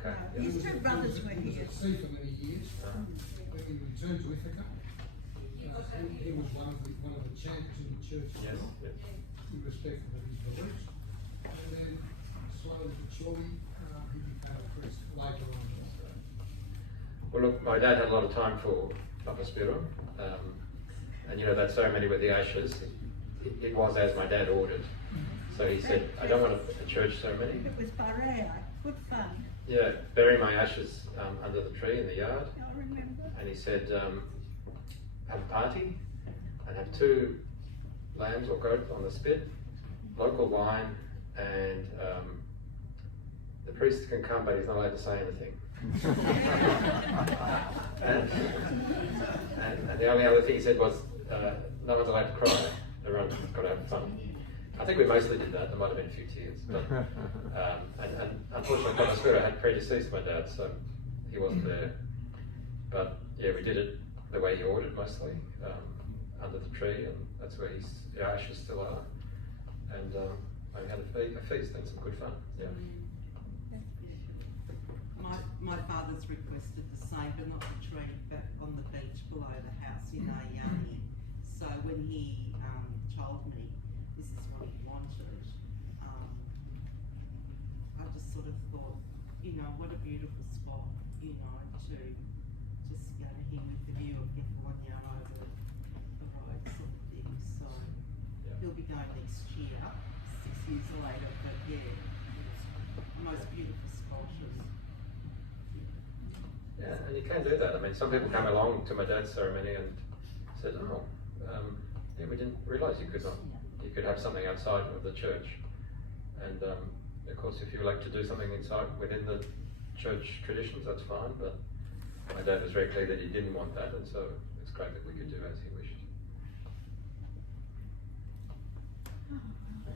Okay. No, his two brothers were He was here. at sea for many years. When he returned to Ithaca, he was one of the champions in the church as Yes, well, yes. irrespective of his beliefs. And then slowly but surely, he became a priest later on. Well, look, my dad had a lot of time for Papa Spiro, and you know that ceremony with the ashes. It was as my dad ordered. So he said, "I don't want a church ceremony." It was Barea, good fun. Yeah, bury my ashes under the tree in the yard. I remember. And he said, have a party and have 2 lambs or goat on the spit, local wine, and the priest can come, but he's not allowed to say anything. and the only other thing he said was, no one's allowed to cry. Everyone's got to have fun. I think we mostly did that. There might have been a few tears, but and unfortunately, Papa Spiro had predeceased my dad, so he wasn't there. But yeah, we did it the way he ordered, mostly under the tree, and that's where his ashes still are. And we had a feast and some good fun. Yeah. My father's requested the same, but not the tree, but on the beach below the house in Ayani. So when he told me this is what he wanted, I just sort of thought, you know, what a beautiful spot, you know, to just go here with the view of California over the roads and things. So he'll be going next year, 6 years later, but yeah, it's the most beautiful spot. Yeah, and you can do that. I mean, some people came along to my dad's ceremony and said, "Oh, yeah, we didn't realise you could have something outside of the church." And of course, if you like to do something inside within the church traditions, that's fine. But my dad was very clear that he didn't want that, and so it's great that we could do as he wished.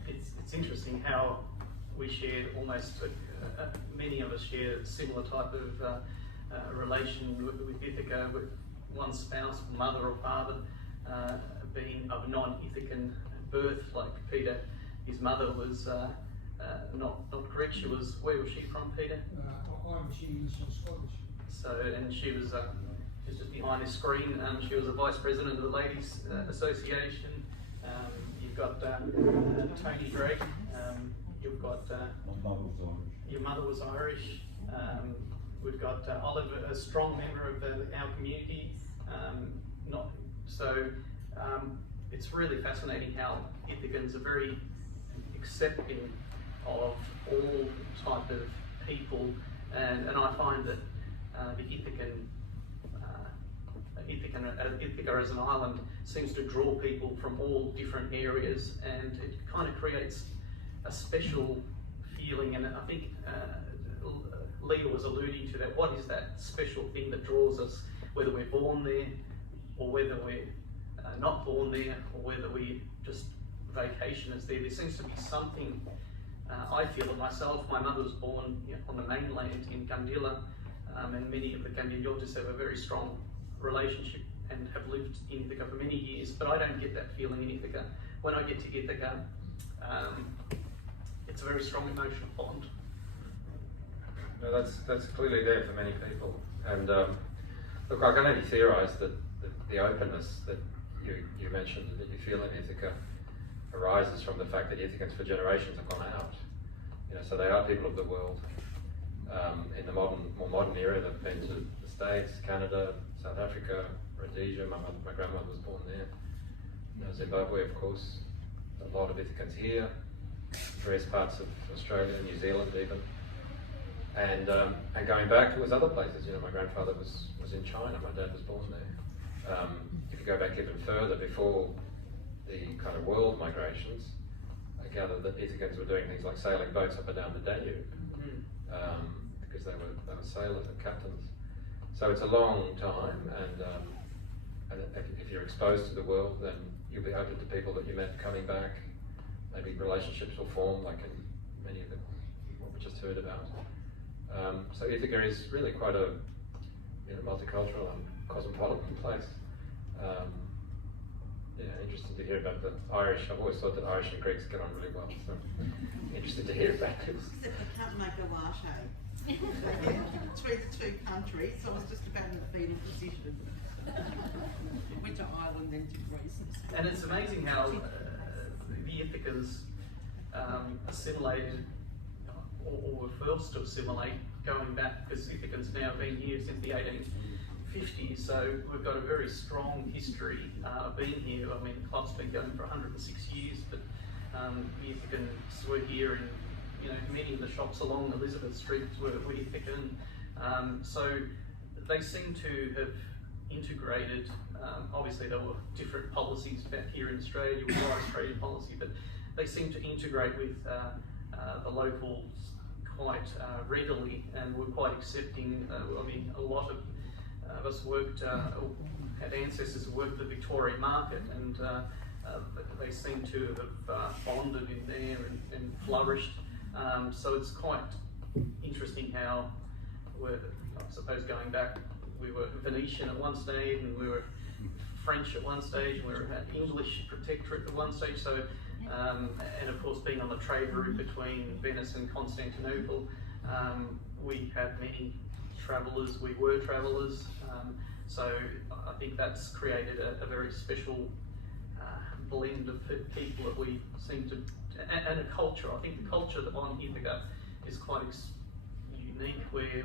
It's interesting how we shared almost, many of us share a similar type of relation with Ithaca, with one spouse, mother or father, being of non-Ithacan birth, like Peter. His mother was not Greek. She was, where was she from, Peter? Irish, English and Scottish. So, and she was just behind the screen. She was a vice president of the Ladies Association. You've got Tony Drake. You've got your mother was Irish. We've got Oliver, a strong member of our community. It's really fascinating how Ithacans are very accepting of all type of people, and I find that the Ithaca as an island seems to draw people from all different areas, and it kind of creates a special feeling. And I think Leah was alluding to that. What is that special thing that draws us, whether we're born there or whether we're not born there, or whether we just vacationers there? There seems to be something I feel it myself. My mother was born on the mainland in Gundilla, and many of the Skiotis have a very strong relationship and have lived in Ithaca for many years, but I don't get that feeling in Ithaca. When I get to Ithaca, it's a very strong emotional bond. No, that's clearly there for many people. And look, I can only theorise that the openness that you mentioned that you feel in Ithaca arises from the fact that Ithacans for generations have gone out. So they are people of the world. In the more modern era, they've been to the States, Canada, South Africa, Rhodesia. My grandmother was born there. Zimbabwe, of course. A lot of Ithacans here. Various parts of Australia, New Zealand, even. And going back, it was other places. My grandfather was in China. My dad was born there. If you go back even further, before the kind of world migrations, I gather that Ithacans were doing things like sailing boats up and down the Danube, because they were sailors and captains. So it's a long time, and if you're exposed to the world, then you'll be open to people that you met coming back. Maybe relationships will form, like in many of what we just heard about. So Ithaca is really quite a multicultural and cosmopolitan place. Interesting to hear about the Irish. I've always thought that Irish and Greeks get on really well, so interested to hear about it. Except they can't make a latte between the two countries, so I was just about in a fetal position. Went to Ireland, then to Greece. And it's amazing how the Ithacans assimilated, or were first to assimilate, going back, because Ithacans now been here since the 1850s, so we've got a very strong history being here. I mean, the club's been going for 106 years, but the Ithacans were here, and many of the shops along Elizabeth Street were Ithacan. So they seem to have integrated. Obviously, there were different policies back here in Australia with the Australian policy, but they seem to integrate with the locals quite readily, and were quite accepting. I mean, a lot of us worked, had ancestors who worked the Victorian market, and they seem to have bonded in there and flourished. So it's quite interesting how we're, I suppose, going back, we were Venetian at one stage, and we were French at one stage, and we were English protectorate at one stage. So, and of course, being on the trade route between Venice and Constantinople, we had many travellers. We were travellers. So I think that's created a very special blend of people that we seem to, and a culture. I think the culture on Ithaca is quite unique. Where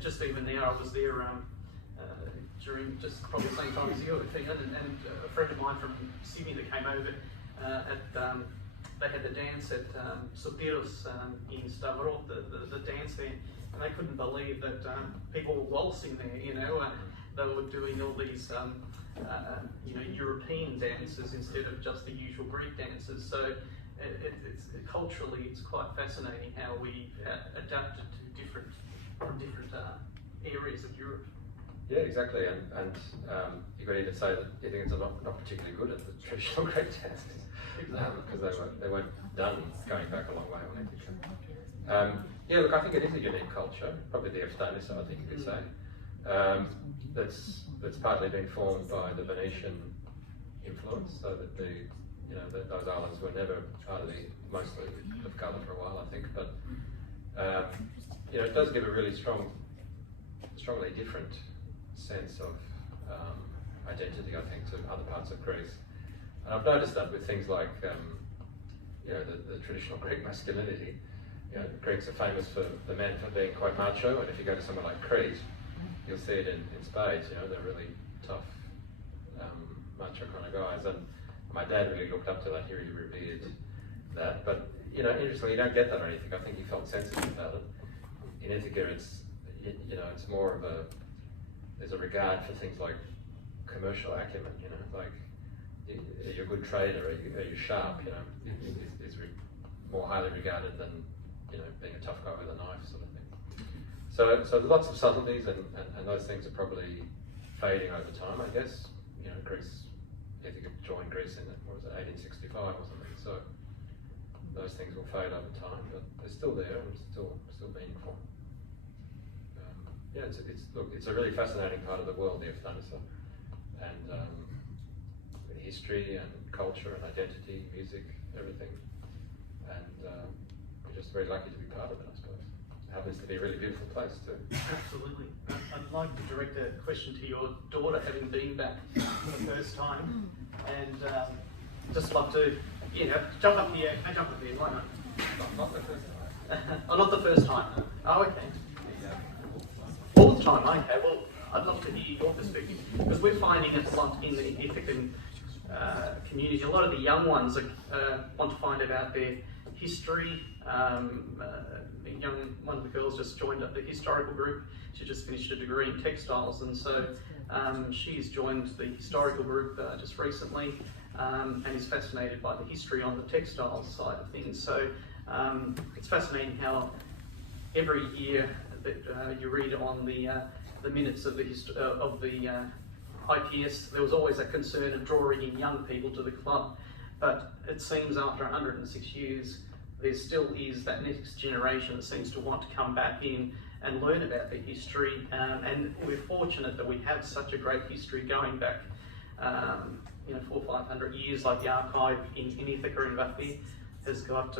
just even now, I was there during just probably the same time as you, and a friend of mine from Sydney that came over they had the dance at Sotiros in Stavro, the dance there, and they couldn't believe that people were waltzing there. They were doing all these European dances instead of just the usual Greek dances. So it's culturally, it's quite fascinating how we adapted to different areas of Europe. Yeah, exactly, and you could even say that Ithacans are not particularly good at the traditional Greek dances, because they weren't done going back a long way on Ithaca. Yeah, look, I think it is a unique culture, probably the Eftanis, I think you could say. That's partly been formed by the Venetian influence, so that those islands were never part of mostly of colour for a while, I think. But it does give a really strongly different sense of identity, I think, to other parts of Greece. And I've noticed that with things like the traditional Greek masculinity. Greeks are famous for the men for being quite macho, and if you go to somewhere like Crete, you'll see it in spades. They're really tough, macho kind of guys. And my dad really looked up to that. He really revered that. But interestingly, you don't get that or anything. I think he felt sensitive about it. In Ithaca, it's more of there's a regard for things like commercial acumen. Like, are you a good trader? Are you sharp? Is more highly regarded than being a tough guy with a knife, sort of thing. So there's lots of subtleties, and those things are probably fading over time, I guess. Greece, Ithaca joined Greece in 1865 or something. So those things will fade over time, but they're still there and still meaningful. Yeah, it's a really fascinating part of the world, the Afghanistan, and with history and culture and identity, music, everything, and we're just very lucky to be part of it, I suppose. It happens to be a really beautiful place too. Absolutely. I'd like to direct a question to your daughter, having been back for the first time, and just love to, jump up here. Jump up here. Why not? Not the first time. Oh, not the first time. Oh, okay. All the time. Okay. Well, I'd love to hear your perspective, because we're finding it a lot in the Ithacan community. A lot of the young ones want to find out about their history. One of the girls just joined up the historical group. She just finished a degree in textiles, and so she's joined the historical group just recently, and is fascinated by the history on the textiles side of things. So it's fascinating how every year that you read on the minutes of the IPS, there was always a concern of drawing in young people to the club, but it seems after 106 years there still is that next generation that seems to want to come back in and learn about the history, and we're fortunate that we have such a great history going back 400 or 500 years. Like the archive in Ithaca in Buffy has got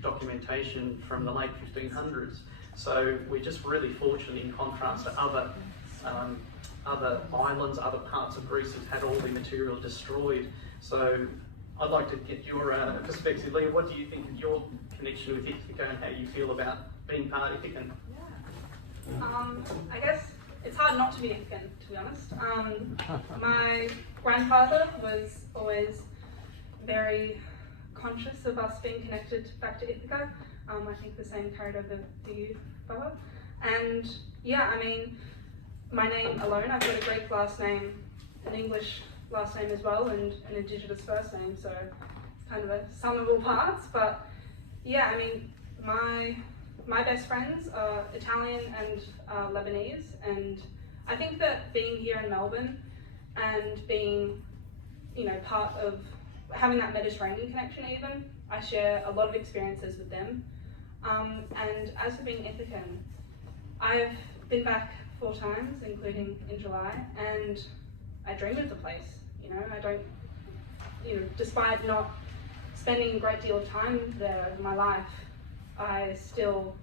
documentation from the late 1500s. So we're just really fortunate in contrast to other islands, other parts of Greece that had all the material destroyed. So I'd like to get your perspective, Leah. What do you think of your connection with Ithaca and how you feel about being part of Ithacan? I guess it's hard not to be Ithacan, to be honest. My grandfather was always very conscious of us being connected back to Ithaca. I think the same carried over to you, Baba. And yeah, I mean, my name alone, I've got a Greek last name, an English last name as well, and an Indigenous first name, so it's kind of a sum of all parts. But yeah, I mean, my best friends are Italian and Lebanese, and I think that being here in Melbourne and being, part of having that Mediterranean connection even, I share a lot of experiences with them. And as for being Ithacan, I've been back 4 times, including in July, and I dream of the place. I don't, despite not spending a great deal of time there over my life, I still,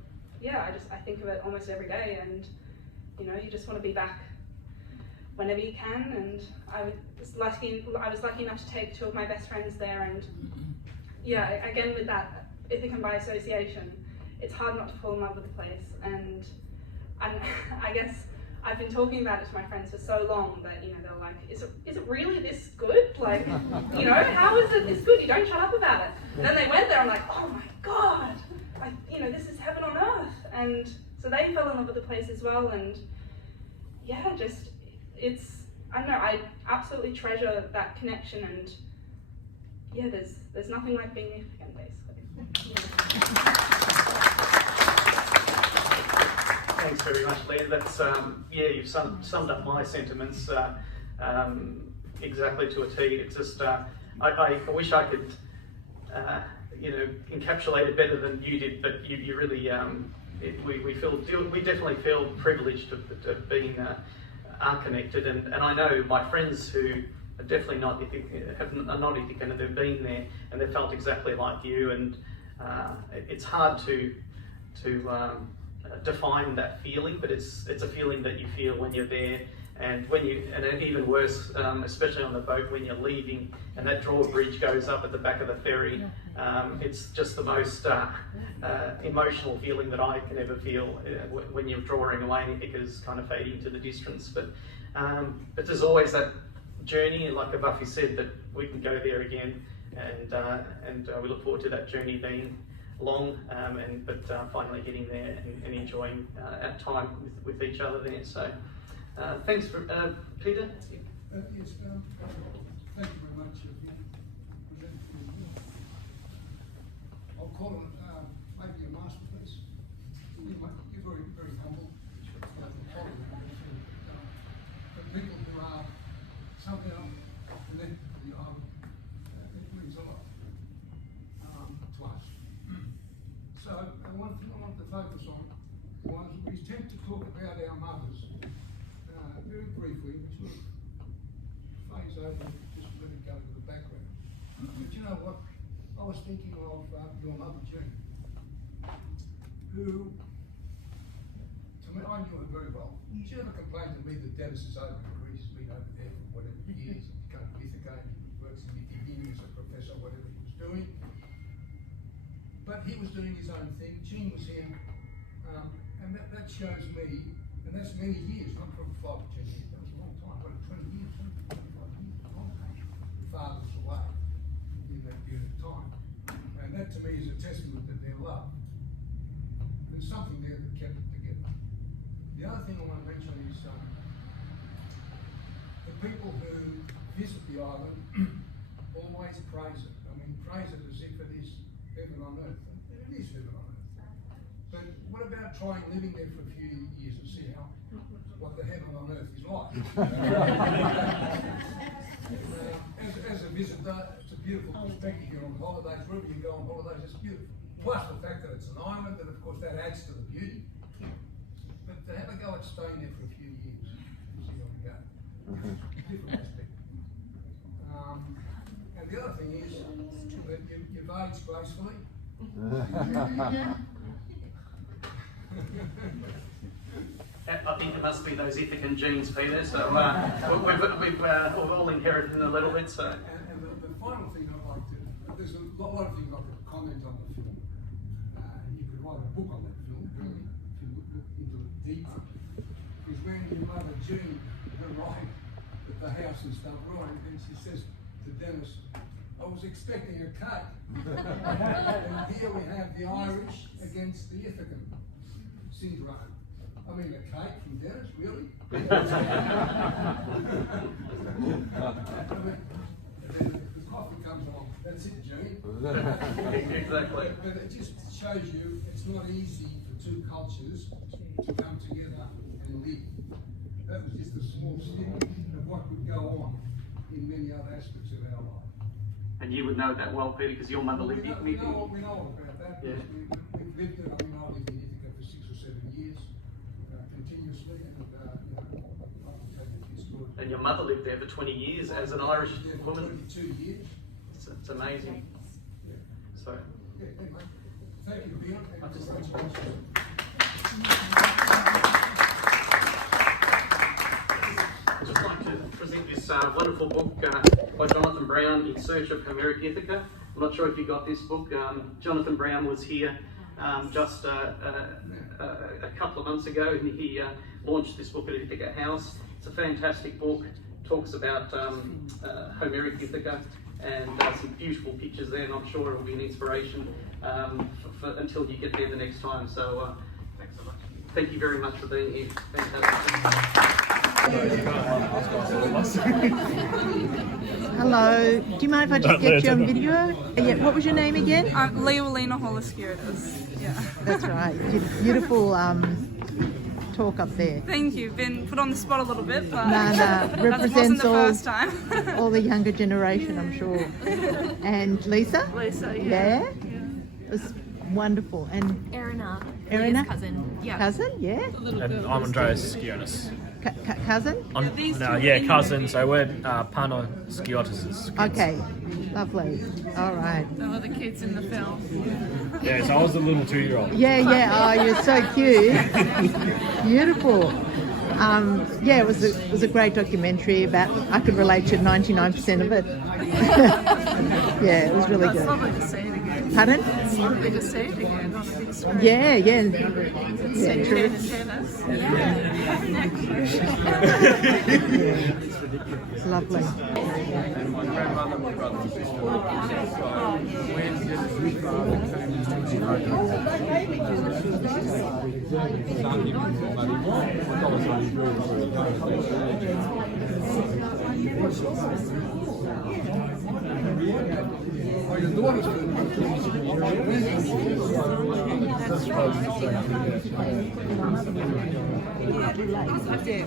I think of it almost every day, and you just want to be back whenever you can. And I was lucky enough to take 2 of my best friends there, and again with that Ithacan by association, it's hard not to fall in love with the place. And I guess I've been talking about it to my friends for so long that they're like, is it really this good? Like, how is it this good? You don't shut up about it. And then they went there, I'm like, oh my god, this is heaven on earth. And so they fell in love with the place as well. And I don't know, I absolutely treasure that connection. And there's nothing like being Ithacan, basically. Thanks very much, Leah. That's you've summed up my sentiments exactly to a T. It's just I wish I could encapsulate it better than you did, but you really we definitely feel privileged of being are connected, and I know my friends who are definitely not Ithacan, and they've been there and they felt exactly like you, and it's hard to define that feeling, but it's a feeling that you feel when you're there, and even worse, especially on the boat when you're leaving and that drawbridge goes up at the back of the ferry. It's just the most emotional feeling that I can ever feel when you're drawing away and Ithaca's kind of fading to the distance. But there's always that journey, like Buffy said, that we can go there again, and we look forward to that journey being long, but finally getting there and enjoying our time with each other there. So thanks for Peter. Yes, thank you very much. I'll call it maybe a masterpiece. You're very, very humble. But people who are somehow connected to the island, it means a lot to us. focus on was we tend to talk about our mothers very briefly, we sort of phase over and just let it go to the background. But you know what? I was thinking of your mother, Jean, who, to me, I knew her very well. She never complained to me that Dennis is over in Greece, been over there for whatever years, he came to Ithaca, he works in the as a professor, whatever he was doing. But he was doing his own thing, Jean was here, and that shows me, and that's many years, not from 5 or 10 years, that was a long time, what, 20 years, 25 years, a long time. The father was away in that period of time. And that to me is a testament that their love, there's something there that kept it together. The other thing I want to mention is the people who visit the island always praise it. I mean, praise it as if it is heaven on earth. And it is heaven on earth. But what about trying living there for a few years and see what the heaven on earth is like? As a visitor, it's a beautiful perspective. You're on holidays, wherever you go on holidays, it's beautiful. Plus the fact that it's an island, and of course that adds to the beauty. But to have a go at staying there for a few years, see how we go. Different perspective. And the other thing is that you've aged gracefully. I think it must be those Ithacan genes, Peter. So we've all inherited a little bit. So. And the final thing I'd like to, there's a lot of things I could comment on the film. You could write a book on that film, really, if you look into it deeper. Because when your mother Jean arrived at the house in Melbourne, and she says to Dennis, I was expecting a cake. And here we have the Irish against the Ithacan syndrome. I mean, a cake from Dennis, really? The coffee comes along. That's it, Jane. Exactly. But it just shows you it's not easy for two cultures to come together and live. That was just a small snippet of what would go on in many other aspects of our life. And you would know that well, Peter, because your mother lived in Ithaca. We know all about that. Yeah. We've lived there. I mean, I lived in Ithaca for 6 or 7 years, continuously, and And your mother lived there for 20 years as an Irish woman. 22 years. It's amazing. Yeah. So. Yeah, anyway. Thank you, Fionn. I'd just like to present this wonderful book by Jonathan Brown, In Search of Homeric Ithaca. I'm not sure if you got this book. Jonathan Brown was here just a couple of months ago, and he launched this book at Ithaca House. It's a fantastic book. Talks about Homeric Ithaca and some beautiful pictures there, and I'm sure it will be an inspiration until you get there the next time. So thanks so much. Thank you very much for being here. Fantastic. Hello. Do you mind if I just get you on video? Yeah. What was your name again? Lisa Horler. Yeah. That's right. Beautiful talk up there. Thank you. Been put on the spot a little bit, but represents wasn't the first time. all the younger generation, I'm sure. And Lisa? Lisa, yeah. It was wonderful. And Erina, Erina? cousin. Yeah. Cousin, yeah. And I'm Andreas Skiotis. Cousin? Cousin. So we're Fionn Skiotis' kids. Okay, lovely. All right. They were the kids in the film. Yeah, so I was the little 2-year-old. Yeah. Oh, you're so cute. Beautiful. Yeah, it was a great documentary about. I could relate to 99% of it. Yeah, it was really good. It's lovely to see it again. Pardon? It's lovely to see it again on a big screen. Yeah, true. It's lovely. My grandmother, my brother and sister, when Dennis's father came to your daughter's Yeah,